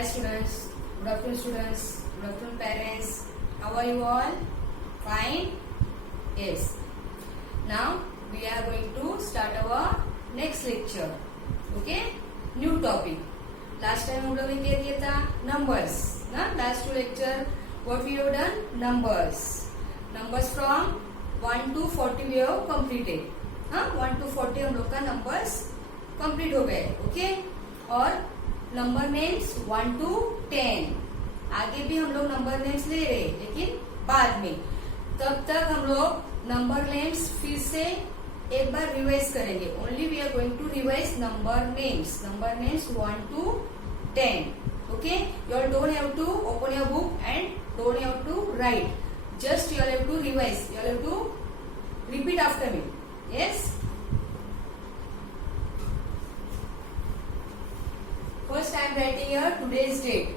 Hi students, good afternoon students, good afternoon parents. How are you all? Fine? Yes. Now we are going to start our next lecture. Okay? New topic. Last time हम लोगों ने क्या किया था? Numbers. ना? Last two lecture what we have done? Numbers. Numbers from 1 to 40 we have completed. हाँ 1 to 40 हम लोग का numbers complete हो गए. Okay? और नंबर नेम्स 1 to 10. आगे भी हम लोग नंबर नेम्स ले रहे लेकिन बाद में. तब तक हम लोग नंबर नेम्स फिर से एक बार रिवाइज करेंगे. Only we are going to revise number names. Number names 1 to 10. Okay? You all don't have to open your book and don't have to write. Just you all have to revise. You all have to repeat after me. Yes? First I am writing here today's date.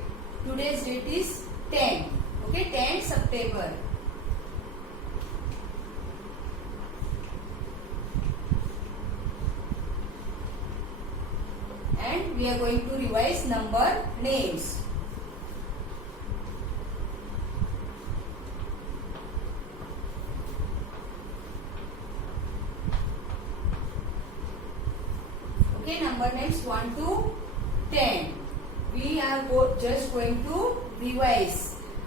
Today's date is 10. Okay, 10 September. And we are going to revise number names. Okay, number names 1 to 10. We are just going to revise.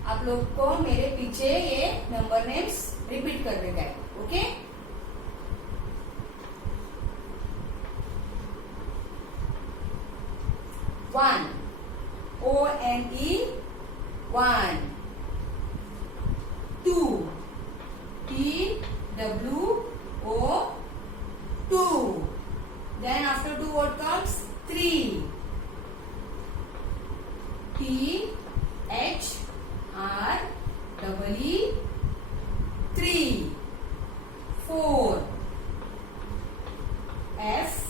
आप लोग को मेरे पीछे ये number names repeat करने का है. Okay? One. O-N-E. 1. 2. T-W-O. 2. Then after 2 what comes? 3. T-H-R-E-E 3. 4. F-O-U-R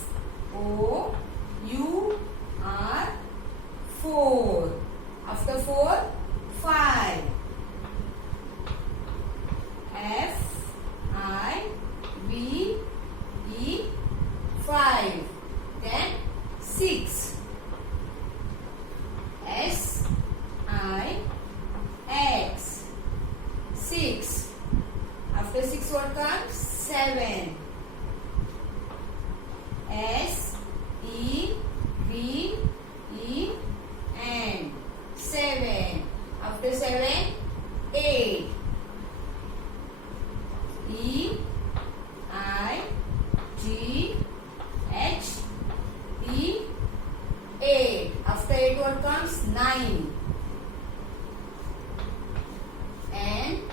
4. After 4, 5. F-I-V-E 5. Then 6. S-I-X 6. After 6 what comes? 7. S-E-V-E-N 7. After 7, 8. E-I-G-H-E 8. After 8 what comes? 9. N-I-N-E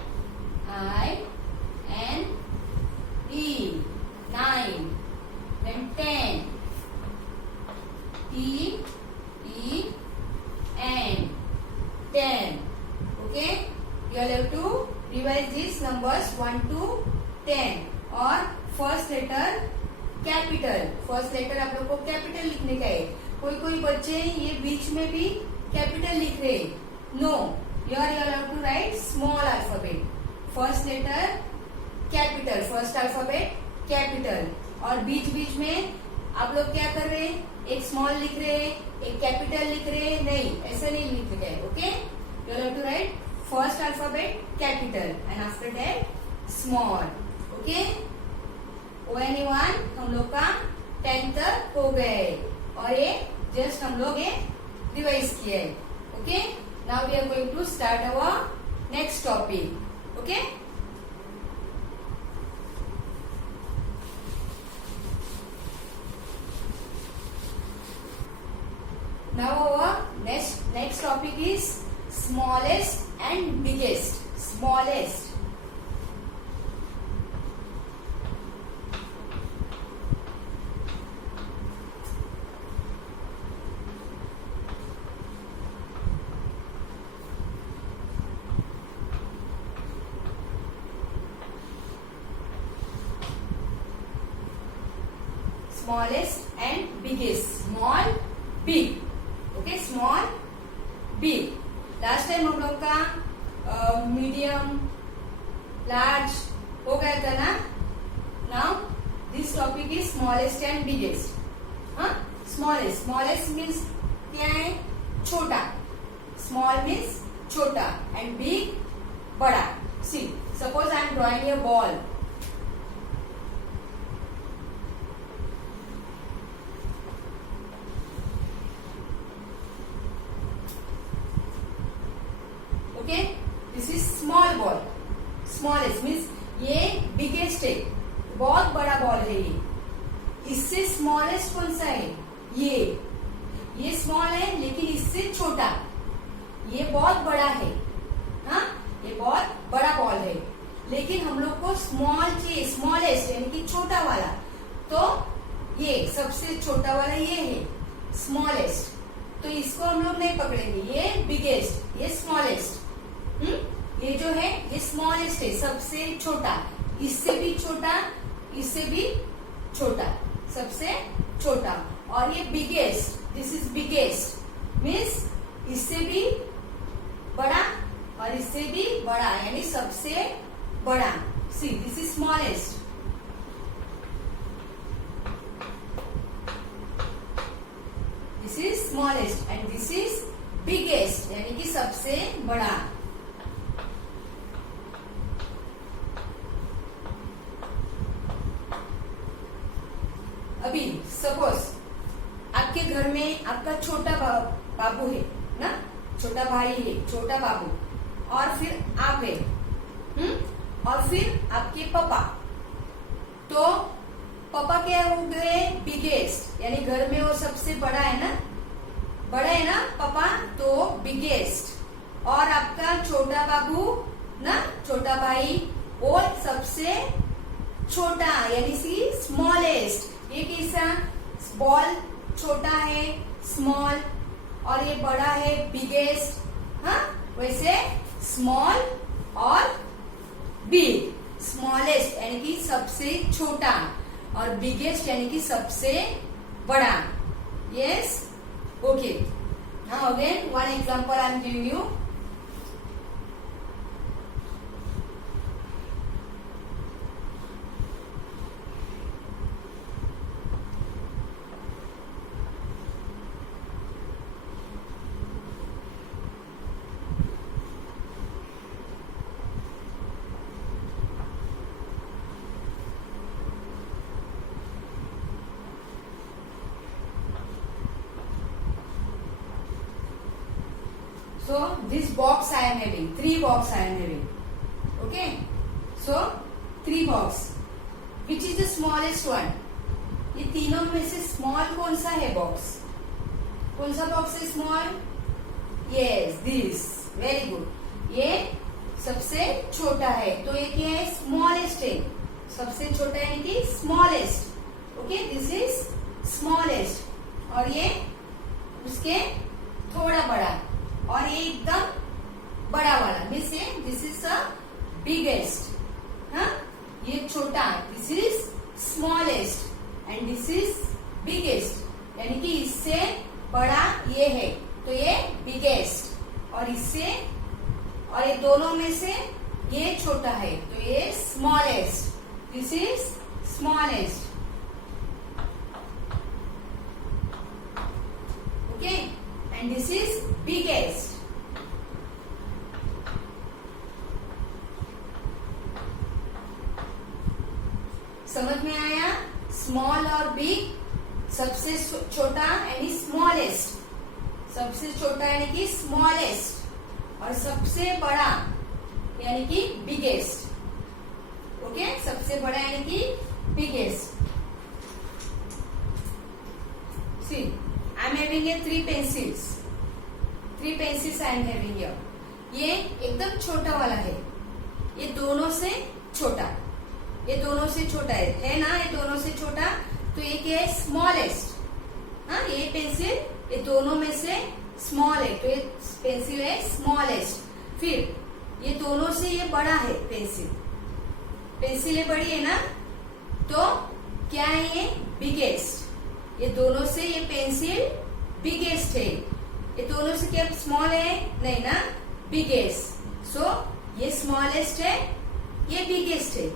9. Then 10. T-E-N 10. Okay? You all have to revise these numbers 1 to 10. और first letter capital. First letter आप लोग को capital लिखने का है. कोई कोई बच्चे ये बीच में भी कैपिटल लिख रहे. No, you are have to write small alphabet. First letter capital, first alphabet capital. और बीच बीच में आप लोग क्या कर रहे हैं? एक स्मॉल लिख रहे हैं, एक कैपिटल लिख रहे हैं. नहीं, ऐसा नहीं लिख रहे. Okay? You have to write first alphabet capital and after that small. Okay? ONE1 हम लोग का 10 तक हो गए और ये जस्ट हम लोग ये रिवाइज किए. Okay? Now we are going to start our next topic. Okay? Now our next topic is smallest and biggest. Smallest. Smallest and biggest. Small, big. Okay, small, big. Last time हम लोग का medium, large हो गया था ना. Now this topic is smallest and biggest. हाँ, smallest. Smallest means क्या है? छोटा. स्मॉल मीन्स छोटा एंड बिग बड़ा. See suppose I am drawing a ball. Okay, this is small ball. Smallest means ये बिगेस्ट है, बहुत बड़ा बॉल है ये. इससे स्मॉलेस्ट कौन सा है? ये स्मॉल है लेकिन इससे छोटा. ये बहुत बड़ा है. हाँ, ये बहुत बड़ा बॉल है लेकिन हम लोग को स्मॉल चाहिए, स्मॉलेस्ट यानी कि छोटा वाला. तो ये सबसे छोटा वाला ये है स्मॉलेस्ट. तो इसको हम लोग नहीं पकड़ेंगे. ये बिगेस्ट, ये स्मॉलेस्ट. ये जो है ये स्मॉलेस्ट है, सबसे छोटा. इससे भी छोटा, इससे भी छोटा, सबसे छोटा. और ये biggest, this is biggest means इससे भी बड़ा और इससे भी बड़ा यानी सबसे बड़ा. See this is smallest. This is smallest and this is biggest यानी कि सबसे बड़ा. अभी सपोज आपके घर में आपका छोटा बाबू है ना, छोटा भाई है, छोटा बाबू, और फिर आप है, और फिर आपके पापा. तो पापा क्या हो गए? बिगेस्ट यानी घर में वो सबसे बड़ा है ना, पापा, तो बिगेस्ट. और आपका छोटा बाबू ना, छोटा भाई, वो सबसे छोटा यानी सी स्मॉलेस्ट. ये कैसा? बॉल छोटा है स्मॉल और ये बड़ा है बिगेस्ट. हाँ, वैसे स्मॉल और बिग. स्मॉलेस्ट यानी कि सबसे छोटा और बिगेस्ट यानी कि सबसे बड़ा. Yes, okay. Now again one example I am giving you. So this box I am having, 3 box I am having. Okay, so 3 box. Which is the smallest one? ये तीनों में से स्मॉल कौन सा है बॉक्स? कौन सा बॉक्स है small? Yes, this. Very good. ये सबसे छोटा है तो ये क्या है? स्मॉलेस्ट है. सबसे छोटा यानी कि smallest. Okay, this is smallest. और ये उसके थोड़ा बड़ा और ये एकदम बड़ा वाला means this is a biggest. हाँ, ये छोटा, this is smallest and this is biggest यानी कि इससे बड़ा ये है तो ये बिगेस्ट. और इससे और ये दोनों में से ये छोटा है तो ये smallest. This is smallest. Okay, and this is biggest. समझ में आया? स्मॉल और बिग. सबसे छोटा यानी स्मॉलेस्ट, सबसे छोटा यानी कि स्मॉलेस्ट और सबसे बड़ा यानी कि बिगेस्ट. ओके, सबसे बड़ा यानी कि biggest. See I am having a 3 pencils. 3 pencils I am having here. ये एकदम छोटा वाला है. ये दोनों से छोटा, ये दोनों से छोटा है ना, ये दोनों से छोटा. तो ये क्या है? स्मॉलेस्ट. हाँ, ये पेंसिल ये दोनों में से स्मॉल है तो ये पेंसिल है स्मॉलेस्ट. फिर ये दोनों से ये बड़ा है पेंसिल. पेंसिल ये बड़ी है ना, तो क्या है? ये बिगेस्ट. ये दोनों से ये पेंसिल बिगेस्ट है. ये दोनों से क्या स्मॉल है? नहीं ना, बिगेस्ट. सो ये स्मॉलेस्ट है, ये बिगेस्ट है.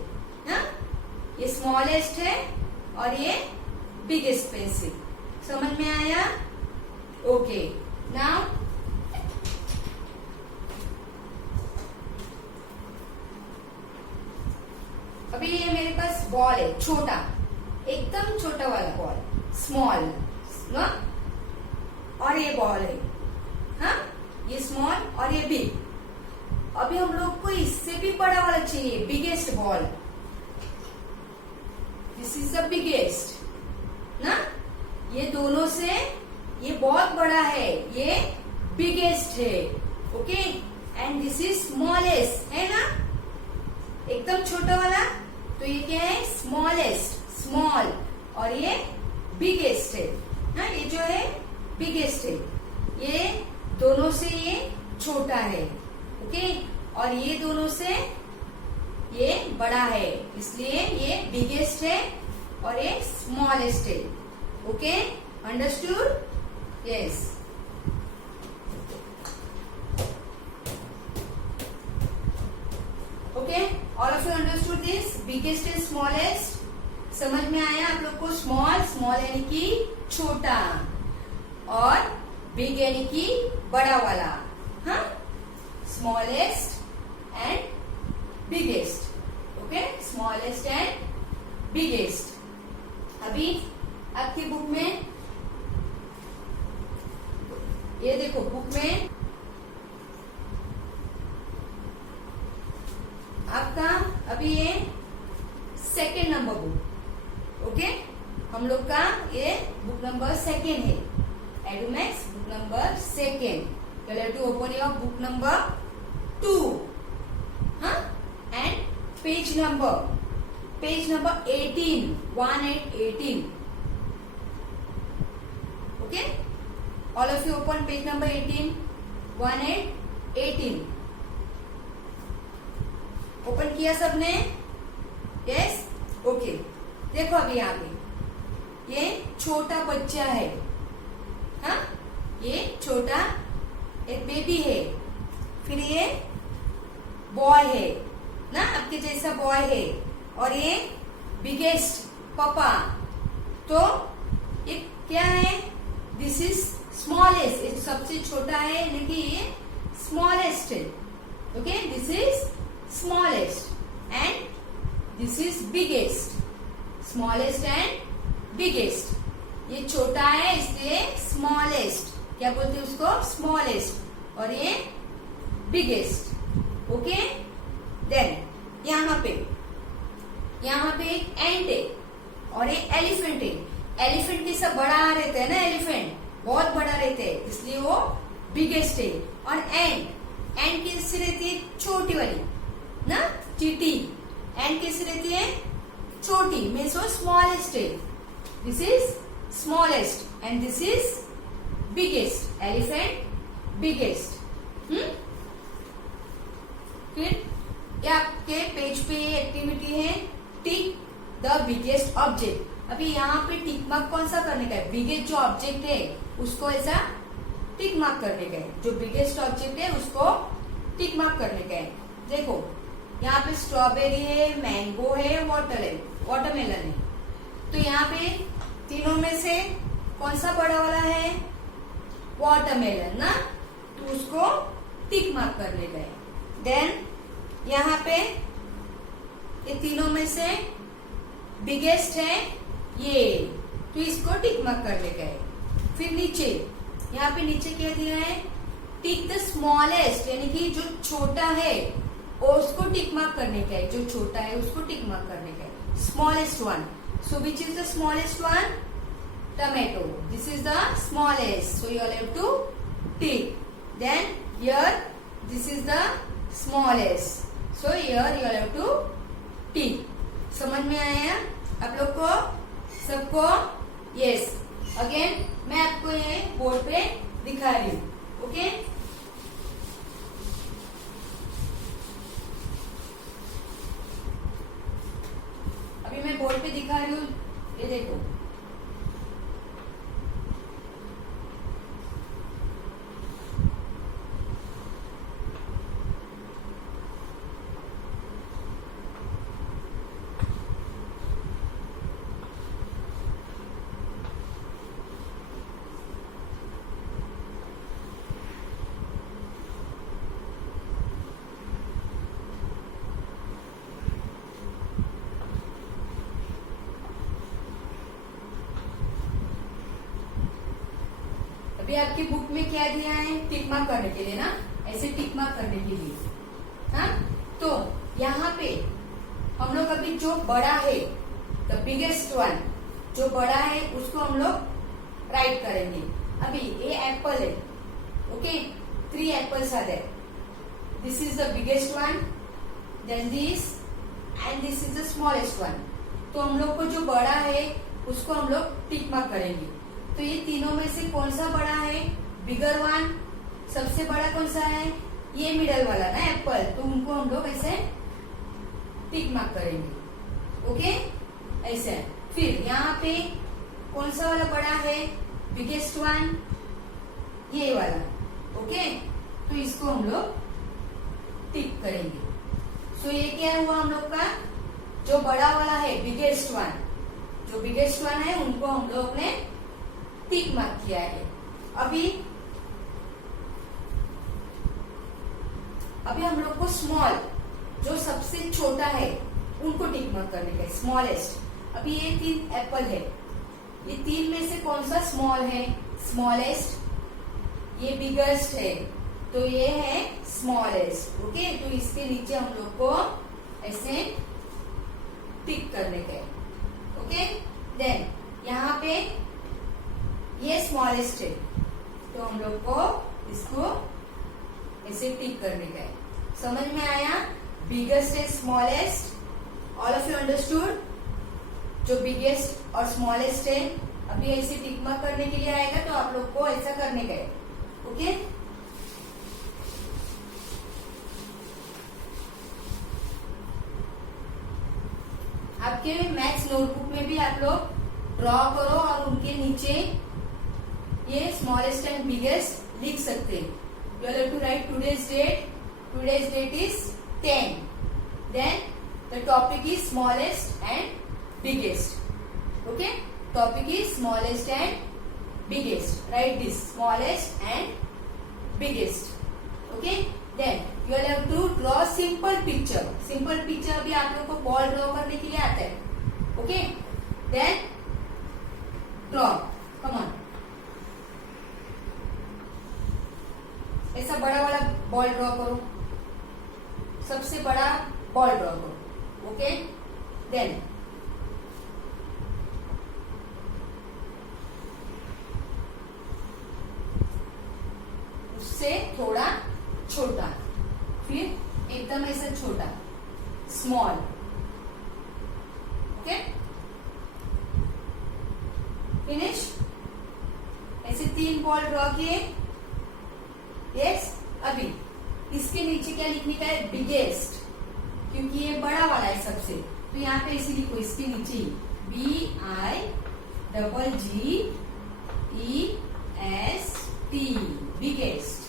हाँ, ये स्मॉलेस्ट है और ये बिगेस्ट पेंसिल. समझ में आया? ओके, नाउ बॉल है, छोटा, एकदम छोटा वाला बॉल, स्मॉल ना, और ये बॉल है, हाँ, ये स्मॉल और ये बिग। अभी हम लोग को इससे भी बड़ा वाला चाहिए, biggest ball. This is the biggest ना, ये दोनों से ये बहुत बड़ा है, ये बिगेस्ट है, okay. And this is smallest है ना, एकदम छोटा वाला, तो ये क्या है, स्मॉलेस्ट, स्मॉल, और ये बिगेस्ट है ना, ये जो है बिगेस्ट है, ये दोनों से ये छोटा है, ओके। और ये दोनों से ये बड़ा है, इसलिए ये बिगेस्ट है और ये स्मॉलेस्ट है, okay. Understood? Yes. Okay, all of you understood this, biggest and smallest? समझ में आया आप लोग को? स्मॉल, स्मॉल यानी कि छोटा, और बिग यानी कि बड़ा वाला, हाँ, smallest and biggest, okay, smallest and biggest. अभी आपकी बुक में ये देखो, बुक में आपका अभी ये सेकेंड नंबर बुक, ओके, हम लोग का ये बुक नंबर सेकेंड है, Edumax book number second. You have to open your book number 2, हाँ, एंड पेज नंबर 18, 18, ओके। All of you open page number 18, 18। Open किया सबने? Yes, okay. देखो अभी यहाँ पे ये छोटा बच्चा है, हाँ, ये छोटा एक बेबी है, फिर ये बॉय है ना, आपके जैसा बॉय है, और ये बिगेस्ट पापा, तो ये क्या है, दिस इज स्मॉलेस्ट, ये सबसे छोटा है, यानी कि ये स्मॉलेस्ट है, okay, this is smallest and this is biggest, smallest and biggest. ये छोटा है इसलिए स्मॉलेस्ट, क्या बोलते हैं उसको, स्मॉलेस्ट, और ये बिगेस्ट, ओके। देन यहाँ पे एक एंट है और एक एलिफेंट है। एलिफेंट की सब बड़ा रहता है ना, एलिफेंट बहुत बड़ा रहता है, इसलिए वो बिगेस्ट है। और एंट किससे रहती है, छोटी वाली ना, चींटी, एंट किससे रहती है, छोटी, मीन्स वो स्मॉलेस्ट है। This is smallest and this is biggest, elephant biggest. फिर क्या आपके पेज पे एक्टिविटी है, टिक द बिगेस्ट ऑब्जेक्ट। अभी यहाँ पे टिक मार्क कौन सा करने का है, बिगेस्ट जो ऑब्जेक्ट है उसको ऐसा टिक मार्क करने का है, जो बिगेस्ट ऑब्जेक्ट है उसको टिक मार्क करने का है। देखो यहाँ पे स्ट्रॉबेरी है, मैंगो है, वाटरमेलन है, तो यहाँ पे तीनों में से कौन सा बड़ा वाला है, वाटरमेलन ना, तो उसको टिक मार्क करने का है। देन यहाँ पे ये तीनों में से बिगेस्ट है ये, तो इसको टिक मार्क करने का है। फिर नीचे, यहाँ पे नीचे क्या दिया है, टिक द स्मॉलेस्ट, यानी कि जो छोटा है और उसको टिक मार्क करने का है, जो छोटा है उसको टिक मार्क करने का है, smallest one. So which is the smallest one, tomato, this is the smallest, so you have to tick. Then here this is the smallest, so here you have to tick. समझ में आया आप लोग को सबको? यस। अगेन मैं आपको ये बोर्ड पे दिखा रही हूँ, ओके। अभी मैं बोर्ड पे दिखा रही हूँ, ये देखो। अभी आपकी बुक में क्या दिया है, टिक मार्क करने के लिए ना, ऐसे टिक मार्क करने के लिए। हाँ, तो यहाँ पे हम लोग अभी जो बड़ा है, द बिगेस्ट वन, जो बड़ा है उसको हम लोग राइट करेंगे। अभी ये एप्पल है, okay, 3 apples are there, this is the biggest one, then this and this is the smallest one. तो हम लोग को जो बड़ा है उसको हम लोग टिक मार्क करेंगे। तो ये तीनों में से कौन सा बड़ा है, बिगर वन, सबसे बड़ा कौन सा है, ये मिडल वाला ना एप्पल, तो उनको हम लोग ऐसे टिक मार्क करेंगे, ओके, ऐसे। फिर यहाँ पे कौन सा वाला बड़ा है, बिगेस्ट वन, ये वाला, ओके, तो इसको हम लोग टिक करेंगे। सो ये क्या हुआ हम लोग का, जो बड़ा वाला है बिगेस्ट वन, जो बिगेस्ट वन है उनको हम लोग ने टिक मार्क किया है। अभी हम लोग को स्मॉल, जो सबसे छोटा है उनको टिक मार्क करने का, स्मॉलेस्ट। अभी ये 3 एप्पल है, ये 3 में से कौन सा स्मॉल है, स्मॉलेस्ट, ये बिगेस्ट है, तो ये है स्मॉलेस्ट, ओके। तो इसके नीचे हम लोग को ऐसे टिक करने के, ओके। देन यहाँ पे ये स्मॉलेस्ट है, तो हम लोग को इसको ऐसे टिक करने का है। समझ में आया, biggest and smallest, all of you understood. जो बिगेस्ट और स्मॉलेस्ट है अभी ऐसे टिक मार्क करने के लिए आएगा, तो आप लोग को ऐसा करने का है, ओके। आपके मैथ्स नोटबुक में भी आप लोग ड्रॉ करो और उनके नीचे ये स्मॉलेस्ट एंड बिगेस्ट लिख सकते हैं। You have to write today's date, today's date is 10, then the topic is smallest and biggest, okay. Topic is smallest and biggest, write this, smallest and biggest, okay. Then you will have to draw simple picture. Simple picture अभी आप लोग को ball draw करने के लिए आता है, okay. Then draw, come on. ऐसा बड़ा वाला बॉल ड्रॉ करो, सबसे बड़ा बॉल ड्रॉ करो, okay. Then से थोड़ा छोटा, फिर एकदम ऐसा छोटा, स्मॉल, ओके, फिनिश। ऐसे 3 बॉल ड्रॉ किए, यस। अभी इसके नीचे क्या लिखने का है, बिगेस्ट, क्योंकि ये बड़ा वाला है सबसे, तो यहाँ पे इसी लिखो, इसके नीचे BIGGEST, बिगेस्ट।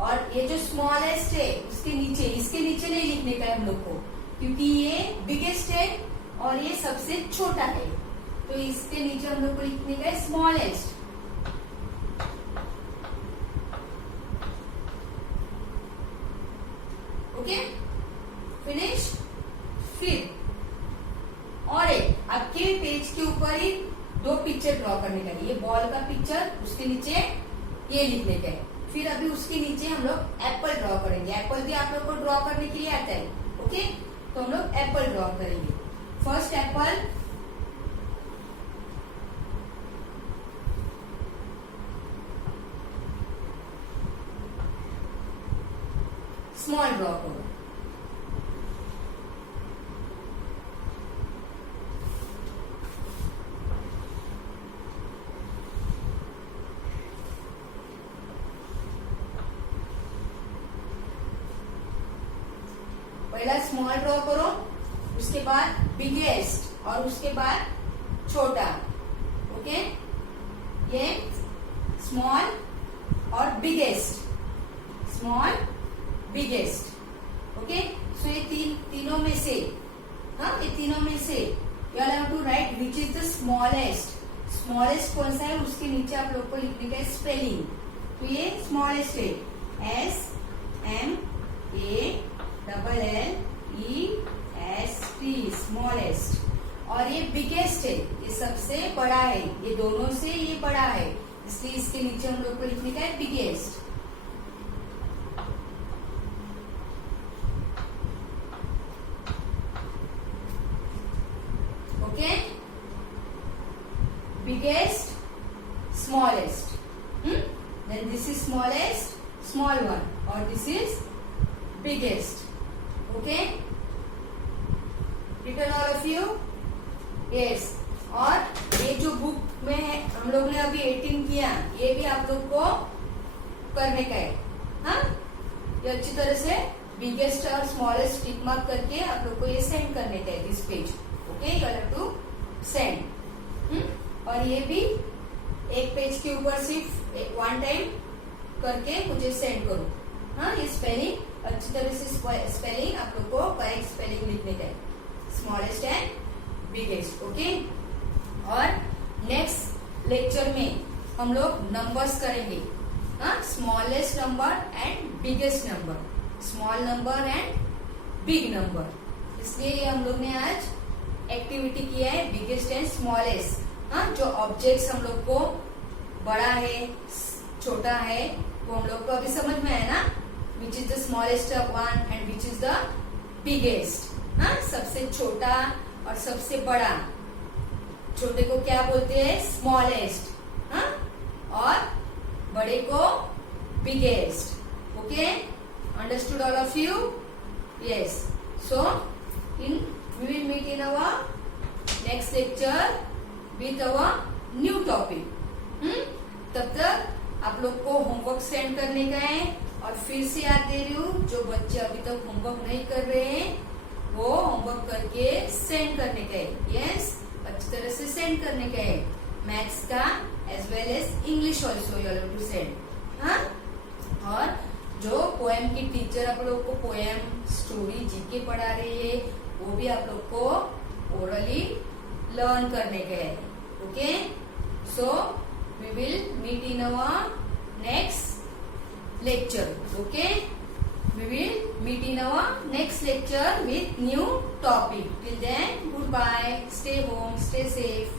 और ये जो स्मॉलेस्ट है उसके नीचे, इसके नीचे नहीं लिखने का है हम लोग को, क्योंकि ये बिगेस्ट है और ये सबसे छोटा है, तो इसके नीचे हम लोग को लिखने का है स्मॉलेस्ट, ओके, फिनिश। फिर और एक आपके पेज के ऊपर ही 2 पिक्चर ड्रॉ करने का है, ये बॉल का पिक्चर, उसके नीचे ये लिखने का है। फिर अभी उसके नीचे हम लोग एप्पल ड्रॉ करेंगे, एप्पल भी आप लोग को ड्रॉ करने के लिए आता है, ओके। तो हम लोग एप्पल ड्रॉ करेंगे। फर्स्ट एप्पल, स्मॉल ड्रॉ करो, पहला स्मॉल ड्रॉ करो, उसके बाद बिगेस्ट और उसके बाद छोटा, ओके। ये स्मॉल और biggest, small biggest, okay. So ये तीनों में से, हाँ, ये तीनों में से you have to write which is the smallest. Smallest कौन सा है उसके नीचे आप लोग को लिखने का है स्पेलिंग। तो ये स्मॉलेस्ट है, SMALLEST, स्मॉलेस्ट। और ये बिगेस्ट है, ये सबसे बड़ा है, ये दोनों से ये बड़ा है, इसलिए इसके नीचे हम लोग को लिखने का है biggest. Okay, biggest, smallest. Then this is smallest, small one, or this is biggest. Okay, written all of you? Yes. और ये जो बुक में है हम लोग ने अभी 18 किया, ये भी आप लोग को करने का है। हाँ, ये अच्छी तरह से बिगेस्ट और स्मॉलेस्ट टिक मार्क करके आप लोग को ये सेंड करने का है this page. Okay, you have to send. और ये भी एक पेज के ऊपर सिर्फ एक वन टाइम करके मुझे सेंड करो। हाँ, ये स्पेलिंग अच्छी तरह से स्पेलिंग आप लोग को करेक्ट स्पेलिंग लिखने का है, स्मॉलेस्ट एंड बिगेस्ट। ओके, और नेक्स्ट लेक्चर में हम लोग नंबर्स करेंगे। हाँ, smallest number and biggest number, small number and big number. इसलिए ये हम लोग ने आज एक्टिविटी किया है बिगेस्ट एंड स्मॉलेस्ट। हाँ, जो ऑब्जेक्ट्स हम लोग को बड़ा है छोटा है वो हम लोग को अभी समझ में आया ना, विच is the smallest one and which is the biggest. हाँ, सबसे छोटा और सबसे बड़ा, छोटे को क्या बोलते हैं, स्मॉलेस्ट। हाँ, और बड़े को biggest. Okay, understood all of you? Yes, so we will meet in our next lecture with our new topic. तब तक आप लोग को होमवर्क सेंड करने का है, और फिर से याद दे रही हूँ, जो बच्चे अभी तक होमवर्क नहीं कर रहे हैं वो होमवर्क करके सेंड करने का है। यस, अच्छी तरह से सेंड करने का है, मैथ्स का as well as English also you have to send. हाँ, और जो पोएम की टीचर आप लोग को पोएम, स्टोरी, जीके पढ़ा रही है वो भी आप लोग को ओरली लर्न करने का है। Okay, so we will meet in our next lecture. Okay, we will meet in our next lecture with new topic. Till then, goodbye, stay home, stay safe.